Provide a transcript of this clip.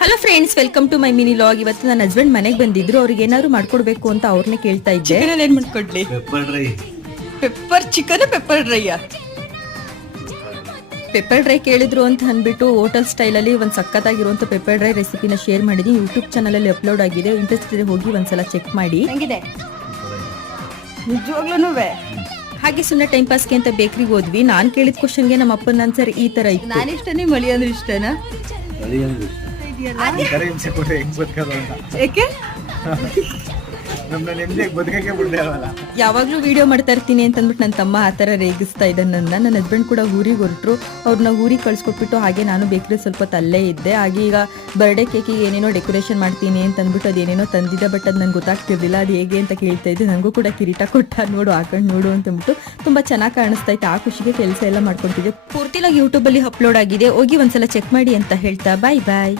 Hello friends, welcome to my mini vlog. ಇವತ್ತು ನನ್ನ husband ಮನೆಗೆ ಬಂದಿದ್ರು. ಅವ್ರಿಗೆ ಏನಾದ್ರು ಮಾಡ್ಕೊಡ್ಬೇಕು ಅಂತ ಅವ್ರನ್ನೇ ಕೇಳ್ತಾ ಇದ್ದೆ. ಏನ್ ಮಾಡ್ಕೊಡ್ಲಿ? Pepper dry. Pepper chicken, pepper ಡ್ರೈಯಾ? ಪೆಪ್ಪರ್ ಡ್ರೈ ಕೇಳಿದ್ರು ಅಂತ ಅಂದ್ಬಿಟ್ಟು ಹೋಟೆಲ್ ಸ್ಟೈಲಲ್ಲಿ ಒಂದು ಸಕ್ಕತ್ತಾಗಿರುವಂಥ ಪೆಪ್ಪರ್ ಡ್ರೈ ರೆಸಿಪಿನ ಶೇರ್ ಮಾಡಿದ್ದೀನಿ. ಯೂಟ್ಯೂಬ್ ಚಾನಲಲ್ಲಿ ಅಪ್ಲೋಡ್ ಆಗಿದೆ. ಇಂಟ್ರೆಸ್ಟ್ ಇದೆ ಹೋಗಿ ಒಂದ್ಸಲ ಚೆಕ್ ಮಾಡಿ. ಹೆಂಗಿದೆ ನಿಜವಾಗ್ಲೂ? ಹಾಗೆ ಸುಮ್ಮನೆ ಟೈಮ್ ಪಾಸ್ಗೆ ಅಂತ ಬೇಕ್ರಿಗೆ ಹೋದ್ವಿ. ನಾನು ಕೇಳಿದ ಕ್ವಶನ್ಗೆ ನಮ್ಮ ಅಪ್ಪನ ಆನ್ಸರ್ ಈ ತರ ಇತ್ತು. ನಾನು ಇಷ್ಟನೇ ಮಳಿ ಅಂದ್ರೆ ಇಷ್ಟನಾ? ಕರೆ ಹಿಂಸೆ ಕೊಟ್ರೆ ಹೆಂಗ್ ಬದುಕೋದು ಅಂತ. ಏಕೆ ನಮ್ನ ನೆಮ್ಮದಿಯಾಗಿ ಬದುಕಕ್ಕೆ ಬಿಡ್ದೆ ಅಲ್ವಲ್ಲ. ಯಾವಾಗ್ಲೂ ವಿಡಿಯೋ ಮಾಡ್ತಾ ಇರ್ತೀನಿ ಅಂತ ಅಂದ್ಬಿಟ್ಟು ನನ್ನ ತಮ್ಮ ಆ ಥರ ರೇಗಿಸ್ತಾ ಇದ್ದ ನನ್ನ ಹಸ್ಬೆಂಡ್ ಕೂಡ ಊರಿಗೆ ಹೊರಟ್ರು. ಅವ್ರನ್ನ ಊರಿಗೆ ಕಳ್ಸ್ಕೊಟ್ಬಿಟ್ಟು ಹಾಗೆ ನಾನು ಬೇಕ್ರಿ ಸ್ವಲ್ಪ ಹೊತ್ತು ಅಲ್ಲೇ ಇದ್ದೆ. ಹಾಗೆ ಈಗ ಬರ್ಡೇ ಕೇಕಿಗೆ ಏನೇನೋ ಡೆಕೋರೇಷನ್ ಮಾಡ್ತೀನಿ ಅಂತ ಅಂದ್ಬಿಟ್ಟು ಅದೇನೇನೋ ತಂದಿದ್ದೆ. ಬಟ್ ಅದು ನಂಗೆ ಗೊತ್ತಾಗ್ತಿರ್ಲಿಲ್ಲ ಅದು ಹೇಗೆ ಅಂತ ಕೇಳ್ತಾ ಇದ್ದೆ. ನನಗೂ ಕೂಡ ಕಿರೀಟ ಕೊಟ್ಟ, ನೋಡು ಹಾಕೊಂಡು ನೋಡು ಅಂತ ಅಂದ್ಬಿಟ್ಟು ತುಂಬಾ ಚೆನ್ನಾಗಿ ಕಾಣಿಸ್ತಾ ಇತ್ತು. ಆ ಖುಷಿಗೆ ಕೆಲಸ ಎಲ್ಲ ಮಾಡ್ಕೊತಿದ್ದೆ. ಪೂರ್ತಿಲಾಗಿ ಯೂಟ್ಯೂಬಲ್ಲಿ ಅಪ್ಲೋಡ್ ಆಗಿದೆ, ಹೋಗಿ ಒಂದ್ಸಲ ಚೆಕ್ ಮಾಡಿ ಅಂತ ಹೇಳ್ತಾ ಬಾಯ್ ಬಾಯ್.